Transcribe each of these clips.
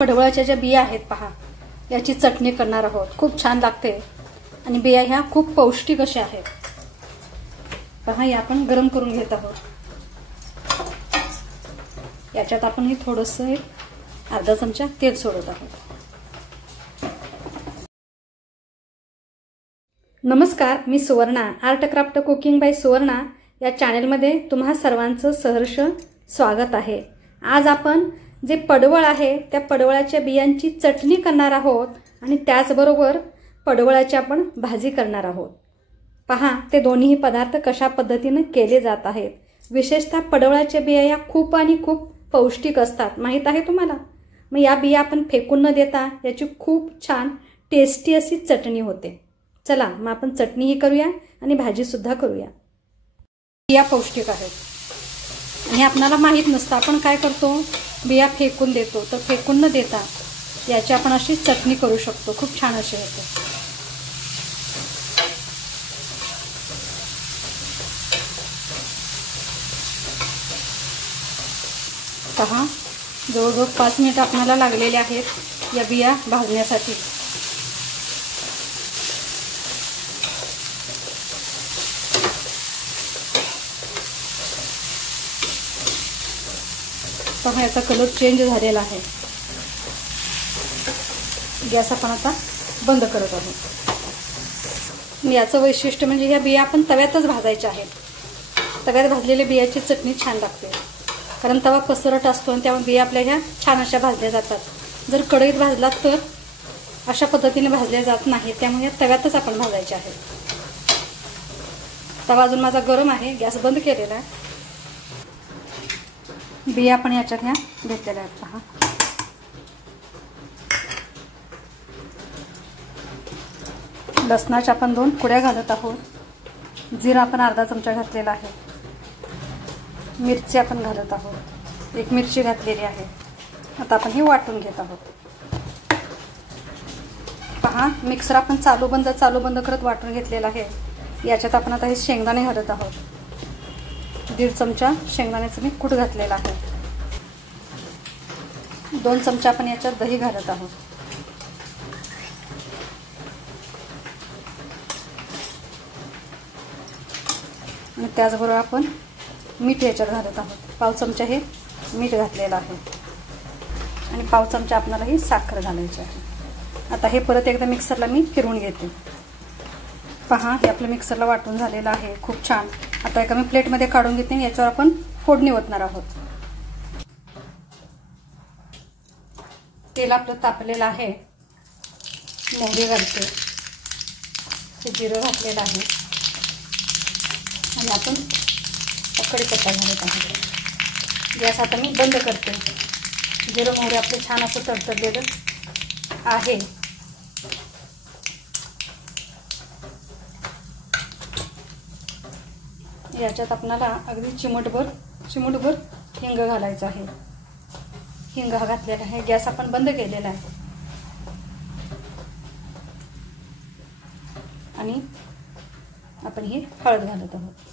पडवळाच्या ज्या बिया आहेत पहा, याची चटणी करणार आहोत। खूप छान लागते आणि बिया ह्या खूप पौष्टिक अशा आहेत। पहा, या आपण गरम करून घेत आहोत। याच्यात आपण हे थोडंसं अर्धा चमचा तेल सोडत आहोत। नमस्कार, मी Suvarna, art craft cooking by Suvarna या चॅनलमध्ये तुम्हा सर्वांचं सहर्ष स्वागत आहे। आज आपण जे पडवळ आहे त्या पडवळाच्या बियांची चटणी करणार आहोत आणि त्याचबरोबर पडवळाची आपण भाजी करणार आहोत। पहा, ते दोन्ही पदार्थ कशा पद्धतीने केले जात आहेत। विशेषतः पडवळाच्या बिया या खूप आणि खूप पौष्टिक असतात, माहित आहे तुम्हाला। मग या बिया आपण फेकून न देता याची खूप छान टेस्टी अशी चटणी होते। चला मग आपण चटणीही करूया आणि भाजी सुद्धा करूया। बिया पौष्टिक आहेत आणि आपल्याला माहित नसतं, आपण काय करतो, बिया फेकून देतो। तर फेकून न देता याची आपण अशी चटणी करू शकतो, खूप छान अशी होते। पहा, जवळजवळ 5 मिनिट आपल्याला लागलेले आहेत या बिया भाजण्यासाठी। पहा, याचा कलर चेंज झालेला आहे। गॅस आपण आता बंद करत आहोत। याचं वैशिष्ट्य म्हणजे या बिया आपण तव्यातच भाजायच्या आहेत। तव्यात भाजलेल्या बियाची चटणी छान लागते, कारण तवा पसरट असतो आणि त्यामुळे बिया आपल्या ह्या छान अशा भाजल्या जातात। जर कढईत भाजलात तर अशा पद्धतीने भाजल्या जात नाही, त्यामुळे या तव्यातच आपण भाजायचे आहेत। तवा अजून माझा गरम आहे, गॅस बंद केलेला आहे। बिया आपण याच्यात ह्या घेतलेल्या आहेत। पहा, लसणाच्या आपण 2 कुड्या घालत आहोत। जिरा आपण अर्धा चमचा घातलेला आहे। मिरची आपण घालत आहोत, 1 मिरची घातलेली आहे। आता आपण ही वाटून घेत आहोत। पहा, मिक्सर आपण चालू बंद करत वाटून घेतलेला आहे। याच्यात आपण आता हे शेंगदाणे घालत आहोत। 1.5 चमचा शेंगदाण्याचं मी कूट घातलेला आहे। 2 चमचा आपण याच्यात दही घालत आहोत। आणि त्याचबरोबर आपण मीठ याच्यात घालत आहोत। 1/2 चमचा हे मीठ घातलेलं आहे आणि 1/2 चमचा आपल्याला ही साखर घालायची आहे। आता हे परत एकदा मिक्सरला मी फिरवून घेते। पहा, हे आपलं मिक्सरला वाटून झालेलं आहे, खूप छान। आता एका मी प्लेटमध्ये काढून घेते आणि याच्यावर आपण फोडणी ओतणार आहोत। तेल आपलं तापलेलं आहे, मोहरी घालते, हे जिरं घातलेलं आहे आणि आपण कढीपत्ता घालत आहोत। गॅस आता मी बंद करते। जिरं मोहरी आपलं छान असं तडतडलेलं आहे। याच्यात आपल्याला अगदी चिमूटभर हिंग घालायचं आहे। हिंग घातलेला आहे। गॅस आपण बंद केलेला आहे आणि आपण ही हळद घालत आहोत।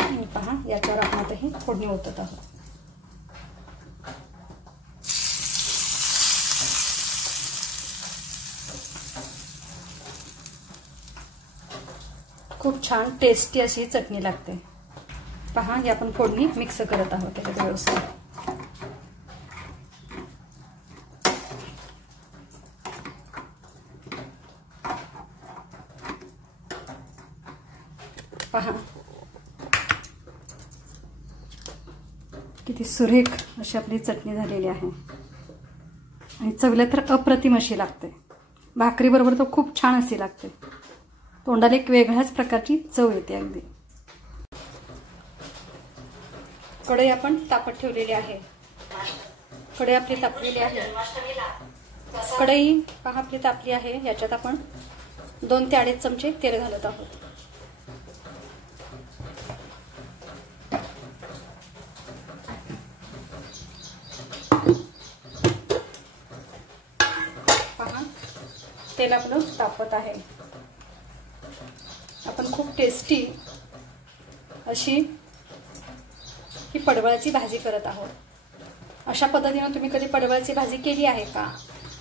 आणि पहा, याच्यावर आपण आता ही फोडणी ओतत आहोत। खूप छान टेस्टी अशी चटणी लागते। पहा, ही आपण फोडणी मिक्स करत आहोत त्याच्यात व्यवस्थित। पहा, किती सुरेख अशी आपली चटणी झालेली आहे आणि चवीला तर अप्रतिम अशी लागते। भाकरी बरोबर तर खूप छान अशी लागते। तोंडाला एक वेगळ्याच प्रकारची चव येते अगदी। कढई आपण तापत ठेवलेली आहे। कढई आपली तापलेली आहे। कढई पहा आपली तापली आहे। याच्यात आपण 2 ते 2.5 चमचे तेल घालत आहोत। पहा, तेल आपलं तापत आहे. आपण खूप टेस्टी अशी ही पडवळाची भाजी करत आहोत. अशा पद्धतीने तुम्ही कधी पडवळाची भाजी केली आहे का?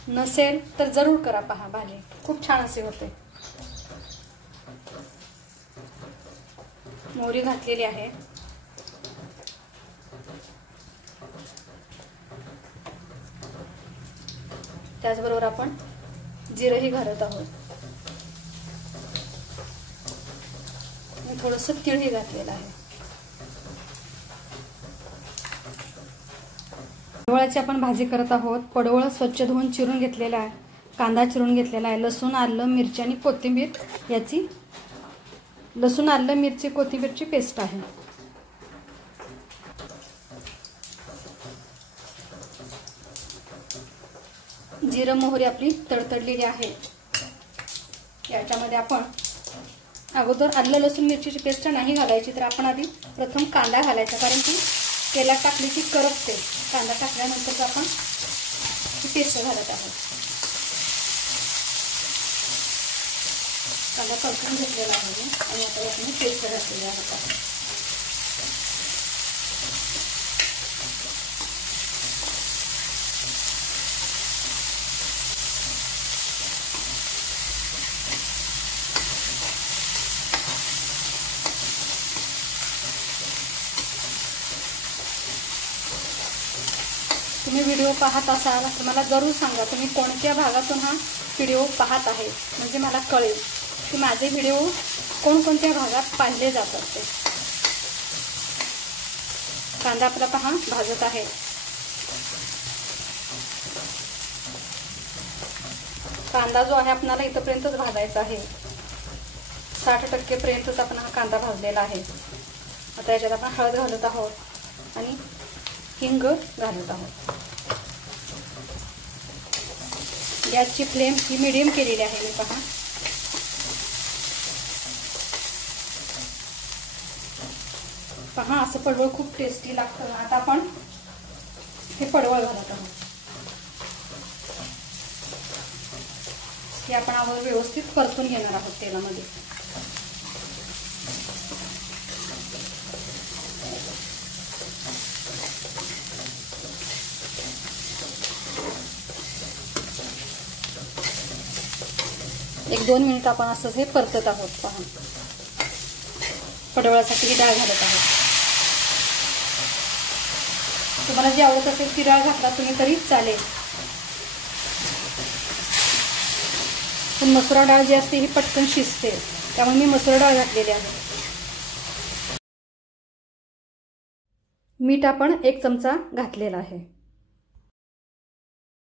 नसेल तर जरूर करा. पहा, भाजी खूप छान असे होते. मोहरी घातलेली आहे. त्याचबरोबर आपण जिरंही घालत आहोत. थोडंसं तीळही घातलेलं आहे. पडवळाची आपण भाजी करत आहोत. पडवळ स्वच्छ धुवून चिरून घेतलेला आहे. कांदा चिरून घेतलेला आहे. लसूण, आलं, मिरची आणि कोथिंबीर याची लसूण, आलं, मिरची, कोथिंबीरची पेस्ट आहे. जिरं मोहरी आपली तडतडलेली आहे. याच्यामध्ये आपण अगोदर आलं, लसूण, मिरचीची पेस्ट नाही घालायची, तर आपण आधी प्रथम कांदा घालायचा, कारण ती तेलात टाकली की करपते. कांदा टाकल्यानंतर आपण ही पेस्ट घालत आहोत. कांदा परतून घेतलेला आहे आणि आता आपण पेस्ट घातलेली आहे. तुम्ही व्हिडिओ पाहत असाल तर मला जरूर सांगा तुम्ही कोणत्या भागातून हा व्हिडिओ पाहत आहे, म्हणजे मला कळेल की माझे व्हिडिओ कोणकोणत्या भागात पाहिले जातात ते. कांदा आपला पहा भाजत आहे. कांदा जो आहे आपल्याला इथपर्यंतच भाजायचा आहे. 60% पर्यंतच आपण हा कांदा भाजलेला आहे. आता याच्यात आपण हळद घालत आहोत आणि हिंग घालत आहोत. गॅसची फ्लेम ही मीडियम केलेली आहे मी. पहा, पहा असं पडवळ खूप टेस्टी लागतं. आता आपण हे पडवळ घालत आहोत. हे आपण आवर व्यवस्थित परतून घेणार आहोत तेलामध्ये. एक 2 मिनिट आपण असंच हे परतत आहोत. पहा, पडवळासाठी ही डाळ घालत आहोत. तुम्हाला जी आवडत असेल ती डाळ घातला तुम्ही तरी चालेल, पण मसुरा डाळ जी असते ही पटकन शिजते, त्यामुळे मी मसुरा डाळ घातलेली आहे. मीठ आपण 1 चमचा घातलेला आहे.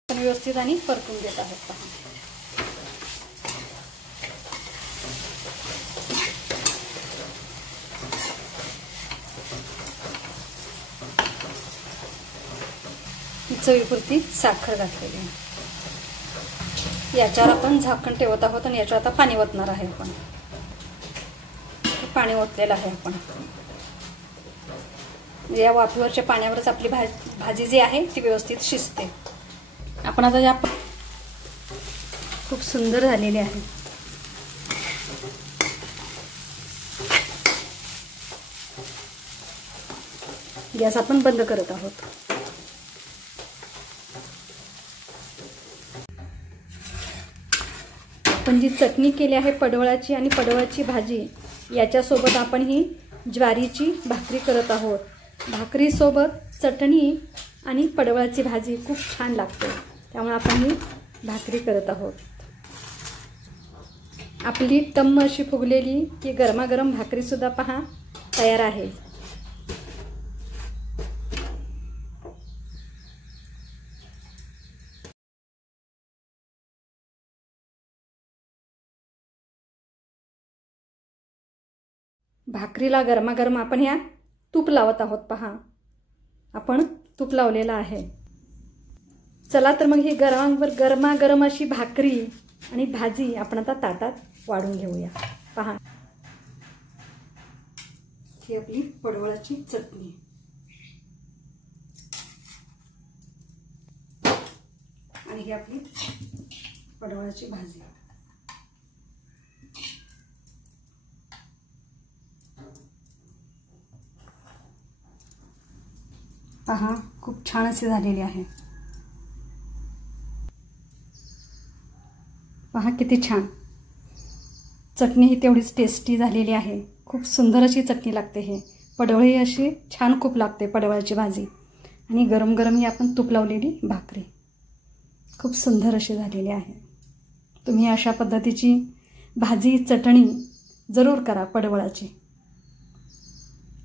व्यवस्थित आणि परतून घेत आहोत. पहा, चवीपुरती साखर घातलेली आहे. याच्यावर आपण झाकण ठेवत आहोत आणि याच्यावर आता पाणी ओतणार आहे. आपण पाणी ओतलेलं आहे. आपण या वाफेवरच्या पाण्यावरच आपली भाजी जी आहे ती व्यवस्थित शिजते. आपण आता या खूप सुंदर झालेली आहे. गॅस आपण बंद करत आहोत. आपण जी चटणी केली आहे पडवळाची आणि पडवळाची भाजी, याच्यासोबत आपण ही ज्वारीची भाकरी करत आहोत. भाकरीसोबत चटणी आणि पडवळाची भाजी खूप छान लागते, त्यामुळे आपण ही भाकरी करत आहोत. आपली टम्म अशी फुगलेली की गरमागरम भाकरीसुद्धा पहा तयार आहे. भाकरीला गरमागरम आपण ह्या तूप लावत आहोत. पहा, आपण तूप लावलेलं आहे. चला तर मग ही गरमागरम अशी भाकरी आणि भाजी आपण आता ताटात वाढून घेऊया. पहा, ही आपली पडवळाची चटणी आणि ही आपली पडवळाची भाजी. पहा खूप छान अशी झालेली आहे। पहा किती छान, चटणी ही तेवढीच टेस्टी झालेली आहे। खूप सुंदर अशी चटणी लागते। हे पडवळही अशी छान खूप लागते, पडवळाची भाजी आणि गरम गरम ही आपण तूप लावलेली भाकरी खूप सुंदर अशी झालेली आहे। तुम्ही अशा पद्धतीची भाजी चटणी जरूर करा पडवळाची।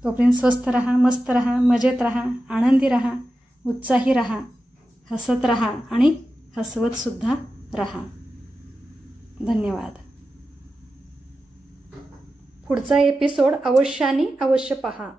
तोपर्यंत स्वस्थ रहा, मस्त रहा, मजेत रहा, आनंदी रहा, उत्साही रहा, हसत रहा आणि हसवत सुद्धा रहा। धन्यवाद। पुढचा एपिसोड अवश्य आणि अवश्य पहा।